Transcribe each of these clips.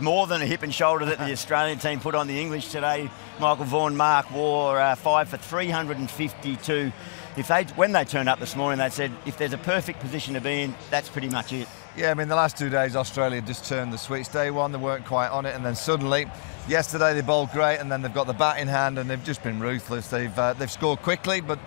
was more than a hip and shoulder that the Australian team put on the English today. Vaughan and Mark Waugh 5 for 352. When they turned up this morning, they said if there's a perfect position to be in, that's pretty much it. Yeah, I mean, the last 2 days, Australia just turned the switch. Day one, they weren't quite on it, and then suddenly, yesterday they bowled great, and then they've got the bat in hand, and they've just been ruthless. They've scored quickly, but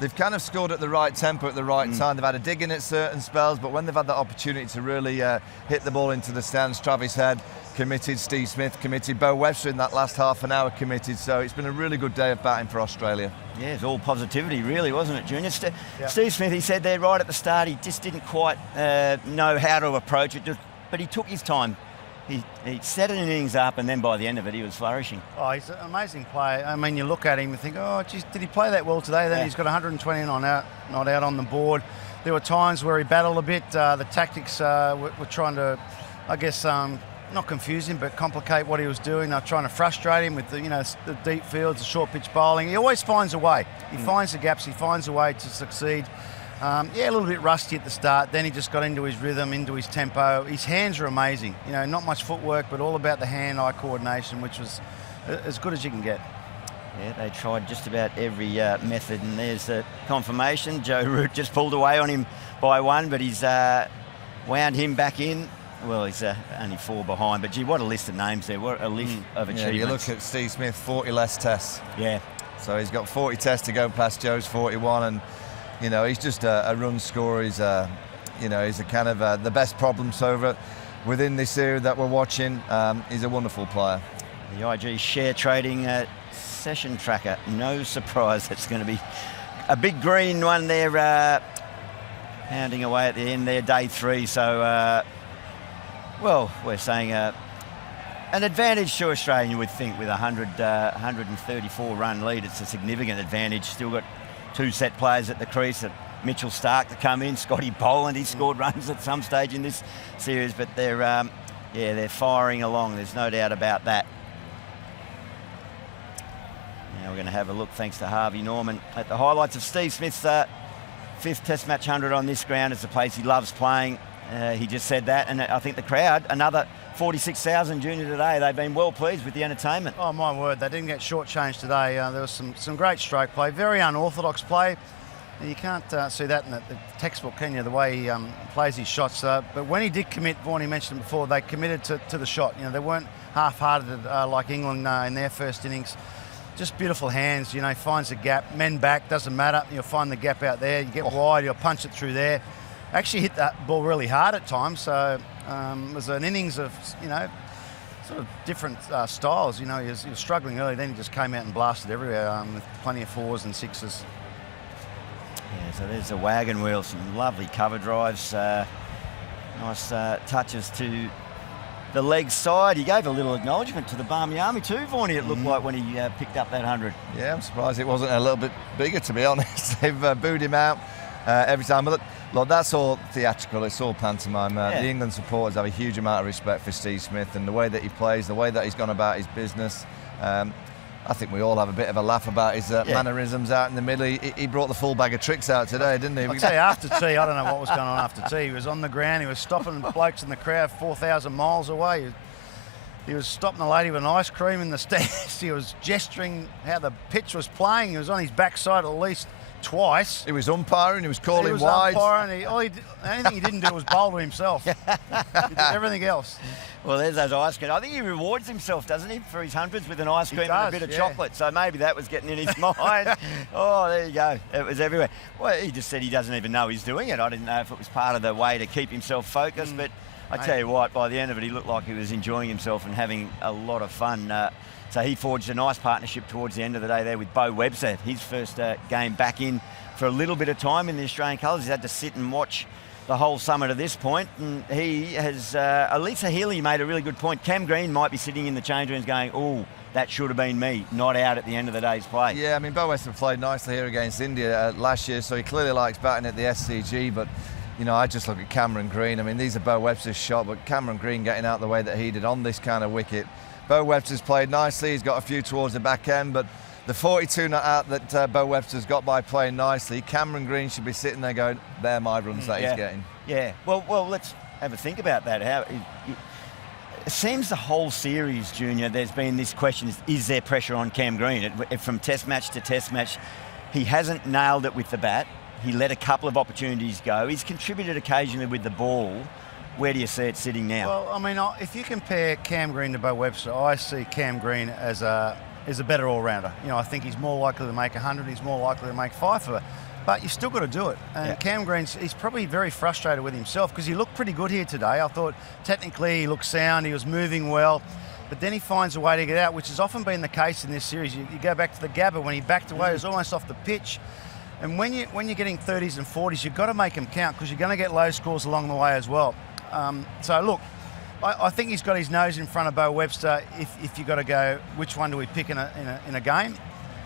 they've kind of scored at the right tempo at the right time. They've had a dig in at certain spells, but when they've had that opportunity to really hit the ball into the stands, Travis Head committed, Steve Smith committed, Bo Webster in that last half an hour committed. So it's been a really good day of batting for Australia. Yeah, it's all positivity, really, wasn't it, Junior? Steve Smith, he said there right at the start, he just didn't quite know how to approach it, but he took his time. He set an innings up, and then by the end of it, he was flourishing. Oh, he's an amazing player. I mean, you look at him and think, oh, geez, did he play that well today? Then he's got 120 not out on the board. There were times where he battled a bit. The tactics were trying to, I guess, not confuse him, but complicate what he was doing. They're trying to frustrate him with the deep fields, the short pitch bowling. He always finds a way. He finds the gaps. He finds a way to succeed. A little bit rusty at the start. Then he just got into his rhythm, into his tempo. His hands are amazing. Not much footwork, but all about the hand-eye coordination, which was as good as you can get. Yeah, they tried just about every method, and there's the confirmation. Joe Root just pulled away on him by one, but he's wound him back in. Well, he's only 4 behind, but gee, what a list of names there. What a list of achievements. Yeah, you look at Steve Smith, 40 less tests. Yeah. So he's got 40 tests to go past Joe's 41, and he's just a run scorer. He's he's a kind of the best problem solver within this era that we're watching. He's a wonderful player. The IG share trading session tracker. No surprise that's going to be a big green one there, pounding away at the end there, day 3. So, well, we're saying an advantage to Australia, you would think, with a 134 run lead. It's a significant advantage. Still got 2 set players at the crease. Mitchell Stark to come in, Scotty Boland, he scored runs at some stage in this series, but they're firing along. There's no doubt about that. Now we're going to have a look, thanks to Harvey Norman, at the highlights of Steve Smith's 5th Test match 100 on this ground. It's a place he loves playing. He just said that, and I think the crowd, another 46,000 Junior today. They've been well pleased with the entertainment. Oh, my word, they didn't get shortchanged today. There was some great stroke play, very unorthodox play. You can't see that in the textbook, can you, the way he plays his shots. But when he did commit, Vaughan, he mentioned before, they committed to the shot. They weren't half-hearted like England in their first innings. Just beautiful hands, finds the gap, men back, doesn't matter. You'll find the gap out there, you get wide, you'll punch it through there. Actually hit that ball really hard at times, so it was an innings of, sort of different styles. He was struggling early, then he just came out and blasted everywhere with plenty of 4s and 6s. Yeah, so there's the wagon wheel, some lovely cover drives, nice touches to the leg side. He gave a little acknowledgement to the Barmy Army too, Vaughan, it looked like, when he picked up that 100. Yeah, I'm surprised it wasn't a little bit bigger, to be honest. They've booed him out every time. But look, that's all theatrical, it's all pantomime. The England supporters have a huge amount of respect for Steve Smith and the way that he plays, the way that he's gone about his business. I think we all have a bit of a laugh about his mannerisms out in the middle. He brought the full bag of tricks out today, didn't he? I'll tell you, after tea, I don't know what was going on after tea. He was on the ground, he was stopping blokes in the crowd 4,000 miles away. He was stopping a lady with an ice cream in the stands. He was gesturing how the pitch was playing. He was on his backside at least twice. He was umpiring, he was calling wide. Anything he didn't do was bowl to himself. He did everything else. Well, there's those ice cream. I think he rewards himself, doesn't he, for his hundreds with an ice cream and a bit of chocolate. So maybe that was getting in his mind. Oh, there you go. It was everywhere. Well, he just said he doesn't even know he's doing it. I didn't know if it was part of the way to keep himself focused, but I tell you what, by the end of it, he looked like he was enjoying himself and having a lot of fun. So he forged a nice partnership towards the end of the day there with Bo Webster. His first game back in for a little bit of time in the Australian colours. He's had to sit and watch the whole summer to this point, and he has, Elisa Healy made a really good point. Cam Green might be sitting in the change rooms going, oh, that should have been me, not out at the end of the day's play. Yeah, I mean, Bo Webster played nicely here against India last year, so he clearly likes batting at the SCG, but I just look at Cameron Green. I mean, these are Bo Webster's shot, but Cameron Green getting out the way that he did on this kind of wicket. Bo Webster's played nicely, he's got a few towards the back end, but the 42 not out that Bo Webster's got by playing nicely, Cameron Green should be sitting there going, they're my runs that he's getting. Yeah, well, let's have a think about that. It seems the whole series, Junior, there's been this question, is there pressure on Cam Green? From test match to test match, he hasn't nailed it with the bat. He let a couple of opportunities go. He's contributed occasionally with the ball. Where do you see it sitting now? Well, I mean, if you compare Cam Green to Bo Webster, I see Cam Green as a better all-rounder. You know, I think he's more likely to make 100, he's more likely to make 5 but you've still got to do it. And Cam he's probably very frustrated with himself because he looked pretty good here today. I thought technically he looked sound, he was moving well, but then he finds a way to get out, which has often been the case in this series. You go back to the Gabba, when he backed away, it was almost off the pitch. And when you're getting 30s and 40s, you've got to make them count because you're going to get low scores along the way as well. So look, I think he's got his nose in front of Bo Webster if you've got to go, which one do we pick in a game?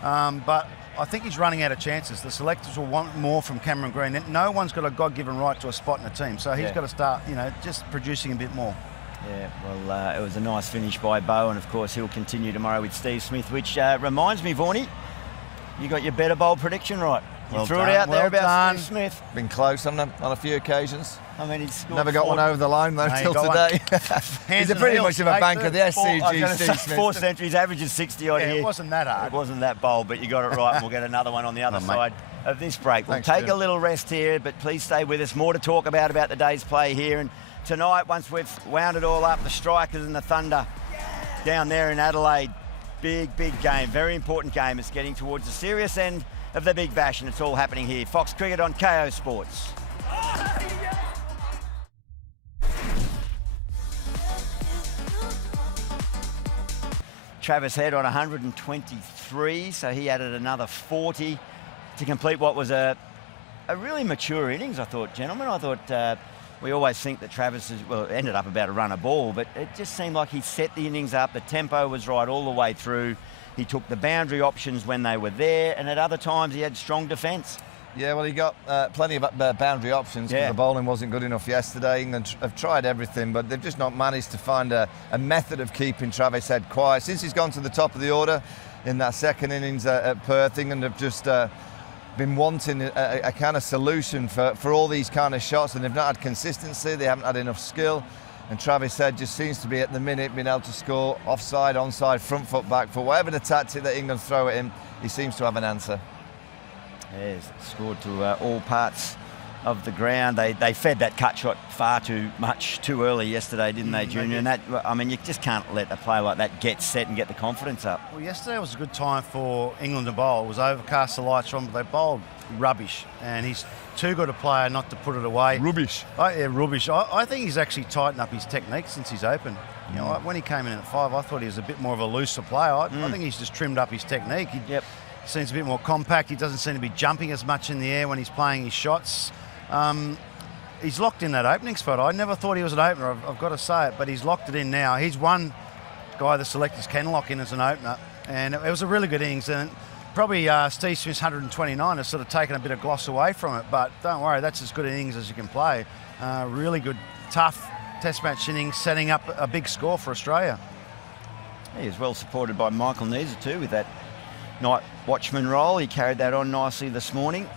But I think he's running out of chances. The selectors will want more from Cameron Green. No one's got a God-given right to a spot in a team, so he's got to start, just producing a bit more. Yeah, well, it was a nice finish by Bo, and of course he'll continue tomorrow with Steve Smith, which reminds me, Vaughnie, you got your better bowl prediction right. You threw it out there about Steve Smith. Been close on a few occasions. I mean, he's scored never got one over the line though till today. He's pretty much of a banker, the SCG, Steve Smith. 4 centuries, averages 60 odd here. It wasn't that hard. It wasn't that bold, but you got it right, and we'll get another one on the other side of this break. We'll take a little rest here, but please stay with us. More to talk about the day's play here. And tonight, once we've wound it all up, the Strikers and the Thunder down there in Adelaide. Big game, very important game. It's getting towards the serious end of the Big Bash, and it's all happening here. Fox Cricket on KO Sports. Travis Head on 123, so he added another 40 to complete what was a really mature innings, I thought, gentlemen. I thought we always think that Travis ended up about a run a ball, but it just seemed like he set the innings up. The tempo was right all the way through. He took the boundary options when they were there, and at other times he had strong defence. Yeah, well, he got plenty of boundary options because the bowling wasn't good enough yesterday. England have tried everything, but they've just not managed to find a method of keeping Travis Head quiet. Since he's gone to the top of the order in that second innings at Perth, England have just been wanting a kind of solution for all these kind of shots, and they've not had consistency, they haven't had enough skill. And Travis Head just seems to be at the minute being able to score offside, onside, front foot, back foot. Whatever the tactic that England throw at him, he seems to have an answer. Yeah, he's scored to all parts of the ground. They fed that cut shot far too early yesterday, didn't they, Junior? And that, I mean, you just can't let a player like that get set and get the confidence up. Well, yesterday was a good time for England to bowl. It was overcast, the lights were on, but they bowled rubbish. And he's too good a player not to put it away. Rubbish. Rubbish. I think he's actually tightened up his technique since he's opened. You know, when he came in at 5, I thought he was a bit more of a looser player. I think he's just trimmed up his technique. He seems a bit more compact. He doesn't seem to be jumping as much in the air when he's playing his shots. He's locked in that opening spot. I never thought he was an opener, I've got to say it, but he's locked it in now. He's one guy the selectors can lock in as an opener, and it was a really good innings. And probably Steve Smith's 129 has sort of taken a bit of gloss away from it, but don't worry, that's as good an innings as you can play. Really good, tough test match innings, setting up a big score for Australia. He is well supported by Michael Neser too with that night watchman role. He carried that on nicely this morning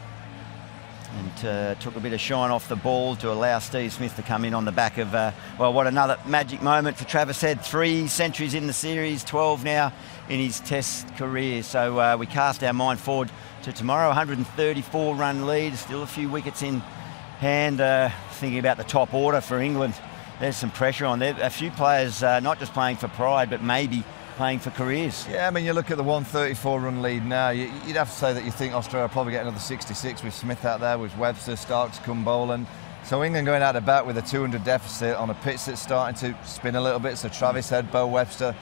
and took a bit of shine off the ball to allow Steve Smith to come in on the back of, what another magic moment for Travis Head. 3 centuries in the series, 12 now in his test career. So we cast our mind forward to tomorrow. 134-run lead, still a few wickets in hand. Thinking about the top order for England, there's some pressure on there. A few players not just playing for pride, but maybe playing for careers. Yeah, I mean, you look at the 134-run lead now, you'd have to say that you think Australia will probably get another 66 with Smith out there, with Webster, Starks, come bowling. So England going out to bat with a 200 deficit on a pitch that's starting to spin a little bit. So Travis Head, Bo Webster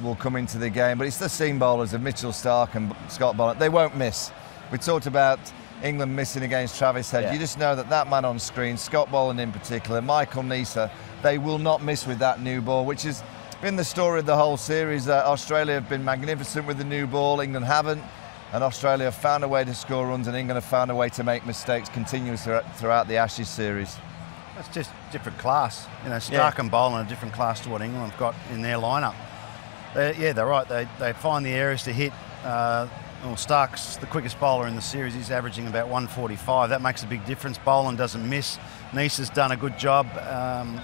will come into the game. But it's the seam bowlers of Mitchell Stark and Scott Boland. They won't miss. We talked about England missing against Travis Head. You just know that man on screen, Scott Boland in particular, Michael Neser, they will not miss with that new ball, which has been the story of the whole series. Australia have been magnificent with the new ball, England haven't, and Australia have found a way to score runs, and England have found a way to make mistakes continuously throughout the Ashes series. That's just different class. You know, Stark and Boland are a different class to what England have got in their lineup. They're right. They find the areas to hit. Stark's the quickest bowler in the series. He's averaging about 145. That makes a big difference. Boland doesn't miss. Neser's done a good job,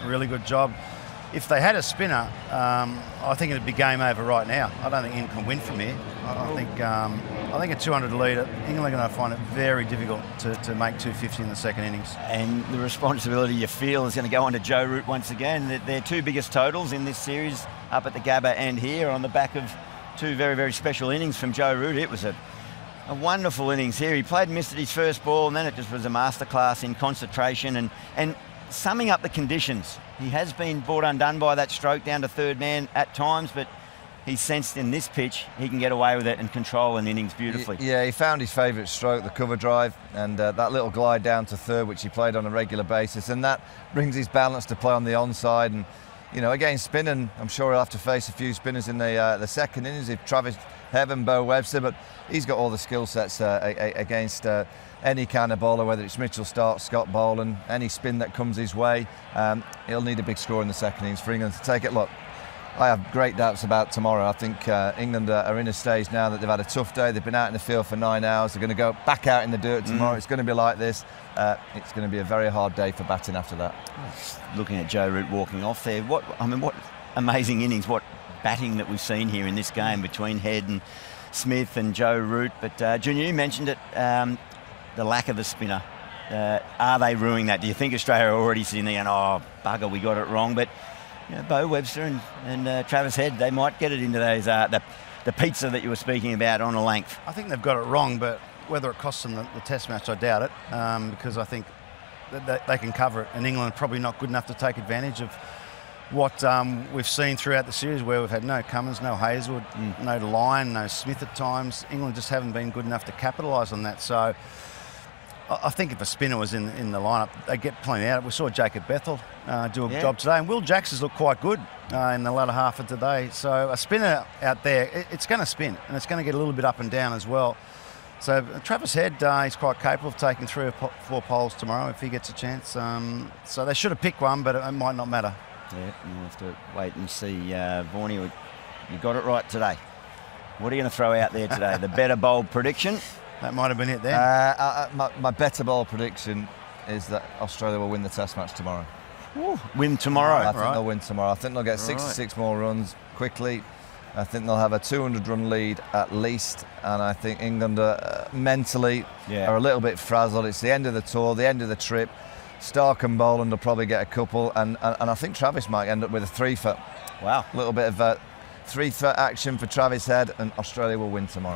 really good job. if they had a spinner, I think it'd be game over right now. I don't think England can win from here. I think a 200 lead, England are going to find it very difficult to make 250 in the second innings. And the responsibility you feel is going to go on to Joe Root once again. Their two biggest totals in this series, up at the Gabba and here, on the back of two very, very special innings from Joe Root. It was a wonderful innings here. He played and missed at his first ball, and then it just was a masterclass in concentration and summing up the conditions. He has been brought undone by that stroke down to third man at times, but he's sensed in this pitch he can get away with it and control an innings beautifully. Yeah, he found his favourite stroke, the cover drive, and that little glide down to third, which he played on a regular basis, and that brings his balance to play on the onside. And you know, against spinning, I'm sure he'll have to face a few spinners in the second innings, if Travis Heaven, Bo Webster, but he's got all the skill sets against any kind of bowler, whether it's Mitchell Stark, Scott Boland, any spin that comes his way. He'll need a big score in the second innings for England to take it. Look, I have great doubts about tomorrow. I think England are in a stage now that they've had a tough day. They've been out in the field for 9 hours. They're going to go back out in the dirt tomorrow. It's going to be like this. It's going to be a very hard day for batting after that. Looking at Joe Root walking off there, what amazing innings, what batting that we've seen here in this game between Head and Smith and Joe Root. But Junior, you mentioned it, the lack of a spinner. Are they ruining that? Do you think Australia are already sitting there going, oh, bugger, we got it wrong? But you know, Bo Webster and Travis Head, they might get it into those the pizza that you were speaking about on a length. I think they've got it wrong, but whether it costs them the Test match, I doubt it, because I think that they can cover it, and England are probably not good enough to take advantage of what we've seen throughout the series, where we've had no Cummins, no Hazelwood, no Lyon, no Smith at times. England just haven't been good enough to capitalise on that. So I think if a spinner was in the lineup, they'd get plenty out. We saw Jacob Bethel do a job today, and Will Jackson's looked quite good in the latter half of today. So a spinner out there, it's going to spin, and it's going to get a little bit up and down as well. So Travis Head, he's quite capable of taking 3 or 4 poles tomorrow if he gets a chance. So they should have picked one, but it might not matter. Yeah, we'll have to wait and see. Vaughan, you got it right today. What are you going to throw out there today? The better bowl prediction? That might have been it then. My better bowl prediction is that Australia will win the Test match tomorrow. Ooh, win tomorrow? I think they'll win tomorrow. I think they'll get 66 more runs quickly. I think they'll have a 200-run lead at least, and I think England mentally are a little bit frazzled. It's the end of the tour, the end of the trip. Stark and Boland will probably get a couple, and I think Travis might end up with a 3-foot. Wow. A little bit of 3-foot action for Travis Head, and Australia will win tomorrow.